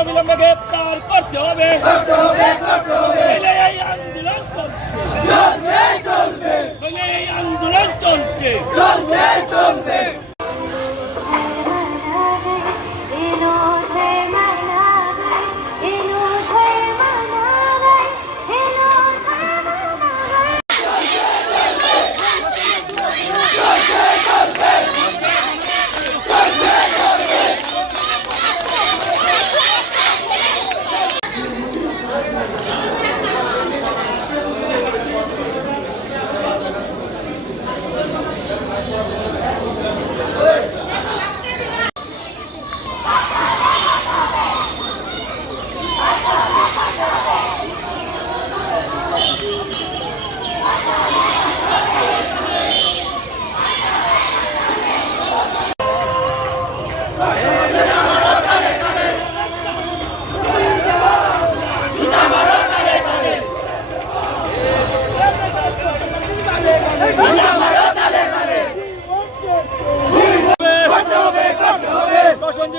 অবিলম্বে গ্রেপ্তার করতে হবে, এই আন্দোলন চলছে, এই আন্দোলন চলছে।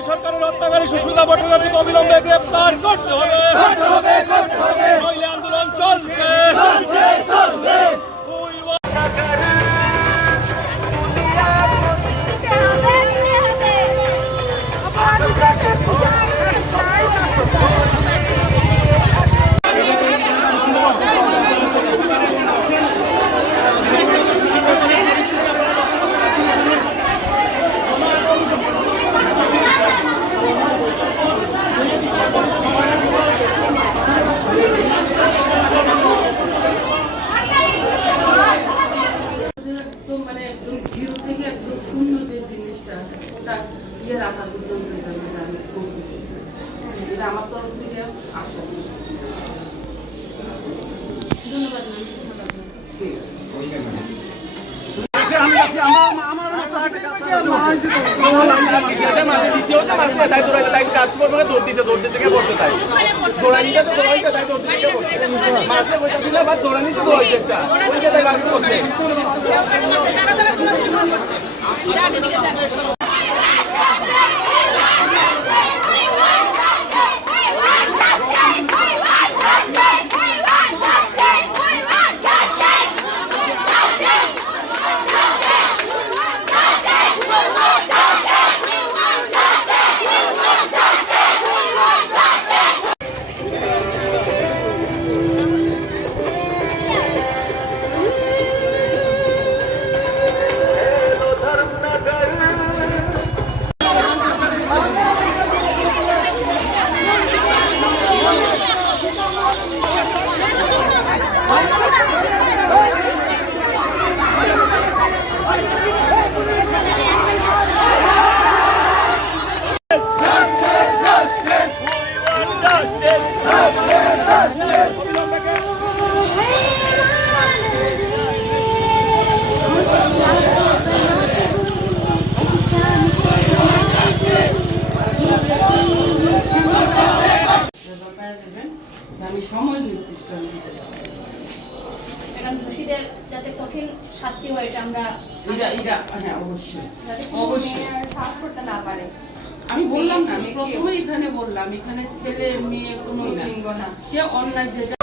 সরকারের হত্যাকারী সুস্মিতা ভট্টাচার্যকে অবিলম্বে গ্রেপ্তার করতে হবে, নইলে আন্দোলন চলছে। আমার তরফ থেকে আসা ধন্যবাদ। আমি সময় নির্দিষ্ট দিতে পারি, এখন দোষীদের যাতে কঠিন শাস্তি হয় এটা আমরা হ্যাঁ অবশ্যই সাহস করতে না পারে। আমি বললাম না, আমি প্রথমে এখানে বললাম এখানে ছেলে মেয়ে কোনো লিঙ্গ না, সে অন্যায় যেটা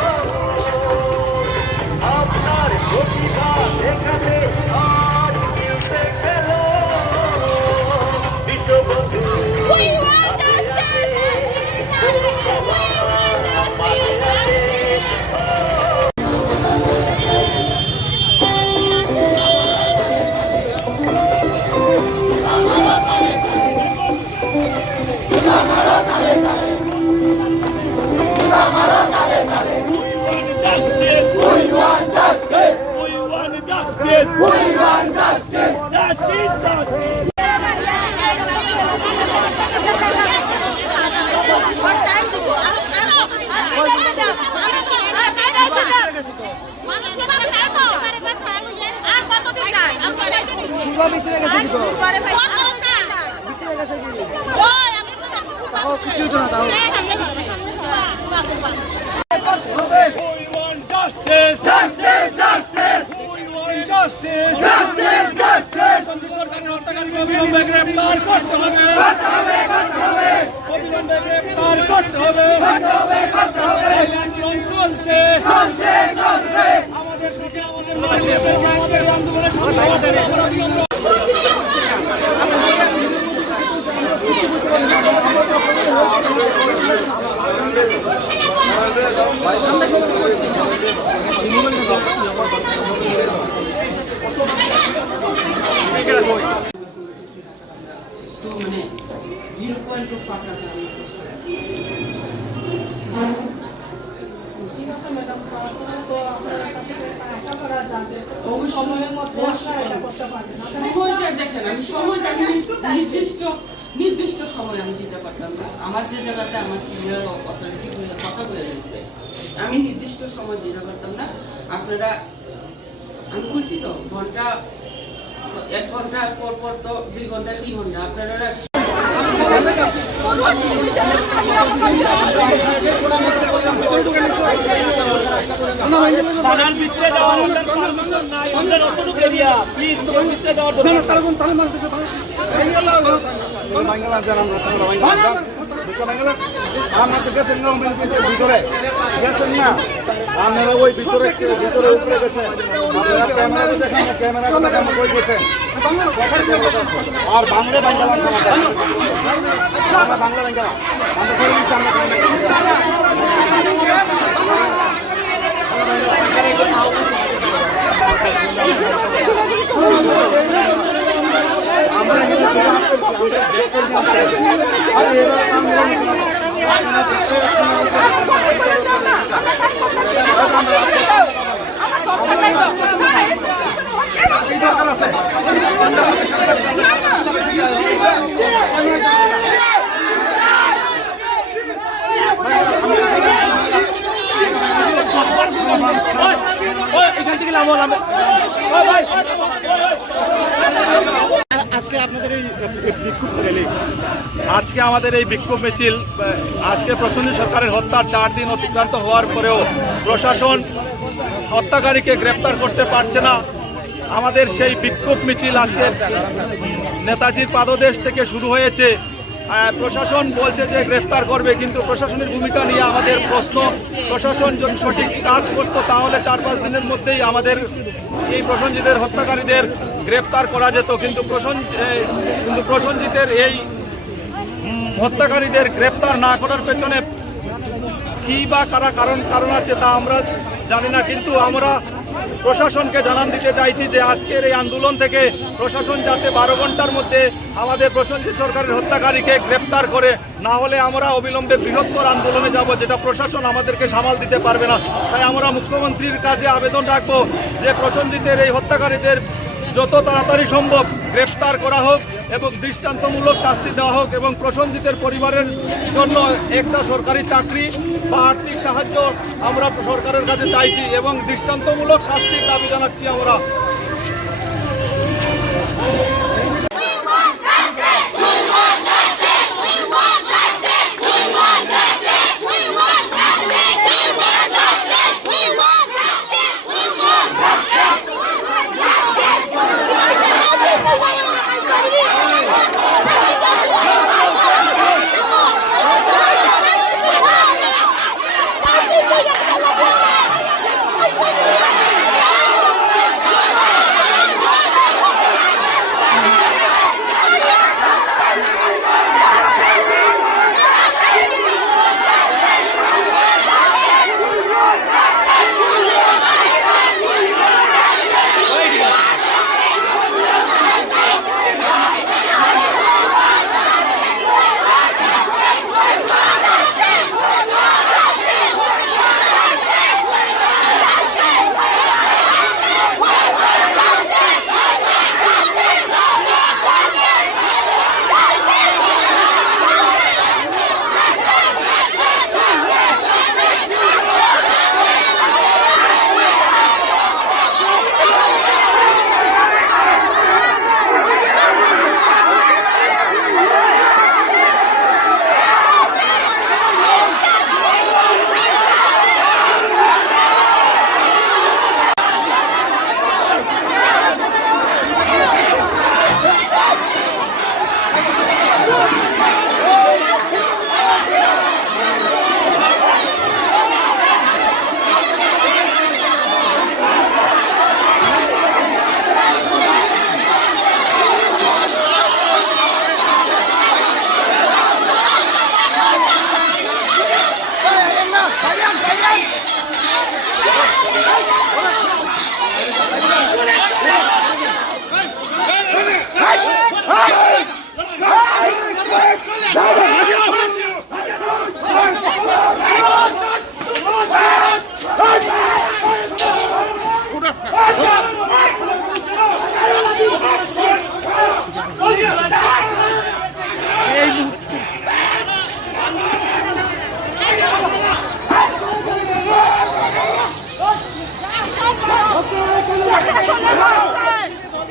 justice. We want justice. Justice, justice. We want justice. Justice, justice. We want justice. Justice, justice. Sanjay সরকারের হত্যাকারীকে অবিলম্বে গ্রেফতার করতে হবে। অবিলম্বে গ্রেফতার করতে হবে। আন্দোলন চলছে। আমাদের সাথে আমাদের আমাদের আন্দোলনের সাথে আমাদের সময়টা দেখেন, আমি সময়টা নির্দিষ্ট সময় আমি দিতে পারতাম না। আমার যে জায়গাতে আমার সিনিয়র অথরিটি কথা বলে দিচ্ছে, আমি নির্দিষ্ট সময় দিতে পারতাম না। আপনারা আমি খুশি তো ঘন্টা 1 ঘন্টা পর তো 2 ঘন্টা 3 ঘন্টা আপনারা থানার ভিতরে যাওয়ার পারমিশন নাই, আমাদের অতটুকু এরিয়া প্লিজ তোমার ভিতরে যাওয়ার দরকার না। তারা তারা মানতেছে বাংলা জানাম আমরা তো গেছেন না ভিতরে গেছেন না, আপনারা ওই ভিতরে ভিতরে উপরে গেছেন, ক্যামেরা কই গেছেন আর বাংলা বাংলা বাংলা বাংলা বাংলা আজকে আপনাদের এই বিক্ষোভ র্যালি, আজকে আমাদের এই বিক্ষোভ মিছিল, আজকে প্রসেনজিৎ সরকারের হত্যার 4 দিন অতিক্রান্ত হওয়ার পরেও প্রশাসন হত্যাকারীকে গ্রেপ্তার করতে পারছে না। আমাদের সেই বিক্ষোভ মিছিল আজকে নেতাজির পাদদেশ থেকে শুরু হয়েছে। প্রশাসন বলছে যে গ্রেফতার করবে, কিন্তু প্রশাসনের ভূমিকা নিয়ে আমাদের প্রশ্ন, প্রশাসন যদি সঠিক কাজ করতো তাহলে 4-5 দিনের মধ্যেই আমাদের এই প্রসেনজিতের হত্যাকারীদের গ্রেফতার করা যেত। কিন্তু প্রসেনজিতের এই হত্যাকারীদের গ্রেফতার না করার পেছনে কী বা কারণ আছে তা আমরা জানি না, কিন্তু আমরা প্রশাসনকে জানান দিতে চাইছি যে আজকের এই আন্দোলন থেকে প্রশাসন যাতে 12 ঘন্টার মধ্যে আমাদের প্রসেনজিৎ সরকারের হত্যাকারীকে গ্রেপ্তার করে, না হলে আমরা অবিলম্বে বৃহত্তর আন্দোলনে যাব, যেটা প্রশাসন আমাদেরকে সামাল দিতে পারবে না। তাই আমরা মুখ্যমন্ত্রীর কাছে আবেদন রাখবো যে প্রসেনজিতের এই হত্যাকারীদের যত তাড়াতাড়ি সম্ভব গ্রেপ্তার করা হোক এবং দৃষ্টান্তমূলক শাস্তি দেওয়া হোক, এবং প্রসেনজিতের পরিবারের জন্য একটা সরকারি চাকরি বা আর্থিক সাহায্য আমরা সরকারের কাছে চাইছি এবং দৃষ্টান্তমূলক শাস্তির দাবি জানাচ্ছি আমরা।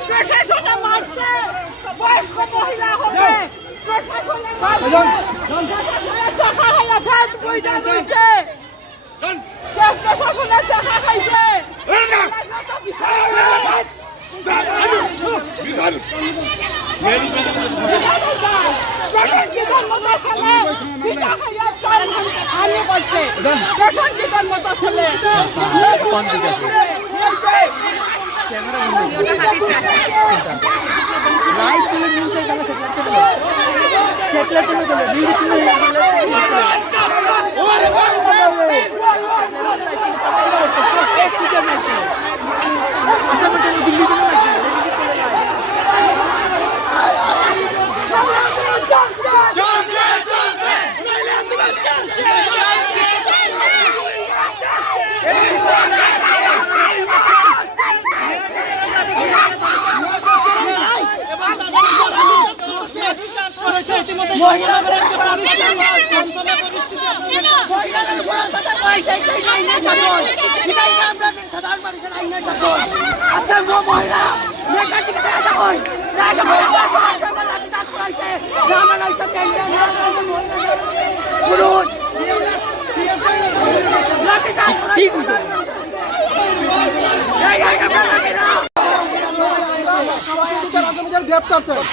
প্রশাসনে মারছে বয়স্ক মহিলা হবে প্রশাসনের দেখা খাইছে প্রশাসনের মতো ছেলে প্রশাসনের মতো ছেলে আসামিদের গ্রেপ্তার চাই।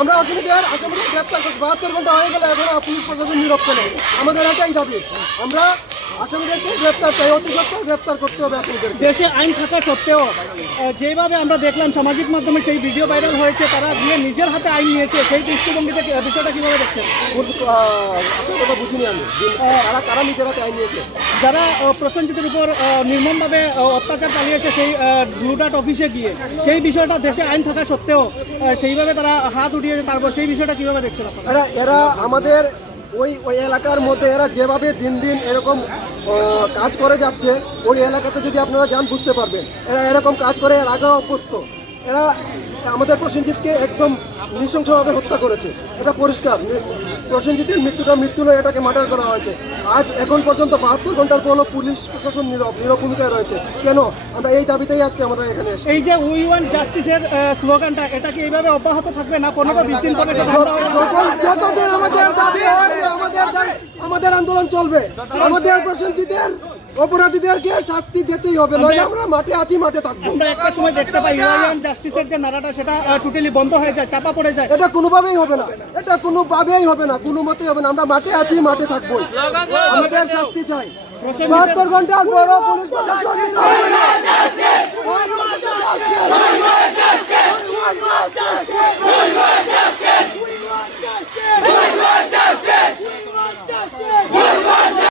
আমরা আসামিদের গ্রেপ্তার করছি। 72 ঘন্টা হয়ে গেলে এখন পুলিশ প্রশাসন নীরব কেন? আমাদের এটাই দাবি, আমরা আসামিদেরকে গ্রেপ্তার চাই, অতি সত্ত্বর গ্রেপ্তার করতে হবে আসামিদের। দেশে আইন থাকা সত্ত্বেও যেভাবে আমরা দেখলাম সামাজিক মাধ্যমে সেই ভিডিও ভাইরাল হয়েছে, তারা গিয়ে নিজের হাতে আইন নিয়েছে, সেই দৃষ্টিভঙ্গিতে বিষয়টা কীভাবে দেখছেন? আপনার কথা বুঝিনি আমি, তারা নিজের হাতে আইন নিয়েছে। যারা প্রসেনজিতের উপর নির্মমভাবে অত্যাচার চালিয়েছে সেই ব্লু ডার্ট অফিসে গিয়ে, সেই বিষয়টা দেশে আইন থাকা সত্ত্বেও সেইভাবে তারা হাত উঠিয়েছে, তারপর সেই বিষয়টা কীভাবে দেখছেন আপনারা? এরা আমাদের ওই এলাকার মধ্যে এরা যেভাবে দিন দিন এরকম কাজ করে যাচ্ছে, ওই এলাকাতে যদি আপনারা যান বুঝতে পারবেন এরা এরকম কাজ করে এর আগে অভ্যস্ত। এরা আমাদের প্রসেনজিৎকে একদম নৃশংসভাবে হত্যা করেছে, এটা পরিষ্কার। প্রসেনজিতের মৃত্যু নয়, এটাকে মার্ডার করা হয়েছে। আজ এখন পর্যন্ত 72 ঘন্টার পর পুলিশ প্রশাসন নীরব ভূমিকায় রয়েছে কেন? আমরা এই দাবিতেই আজকে আমরা এখানে এসেছি। এই যে উই ওয়ান্ট জাস্টিসের স্লোগানটা, এটা কি এইভাবে অব্যাহত থাকবে না 15-20 দিন পরে? যতদিন আমাদের দাবি আমাদের আন্দোলন চলবে। আমাদের প্রসেনজিতের অপরাধীদেরকে শাস্তি দিতেই হবে, নইলে আমরা মাঠে আছি, মাঠে থাকবো। আমরা একটা সময় দেখতে পাই উই ওয়ান্ট জাস্টিসের যে নারাটা সেটা টোটালি বন্ধ হয়ে যায়, চাপা পড়ে যায়। এটা কোনোভাবেই হবে না, এটা কোনোভাবেই হবে না, কোনো মতেই হবে না। আমরা মাঠে আছি, মাঠে থাকবো, আমাদের শাস্তি চাই। 72 ঘন্টার পর পুলিশ প্রশাসন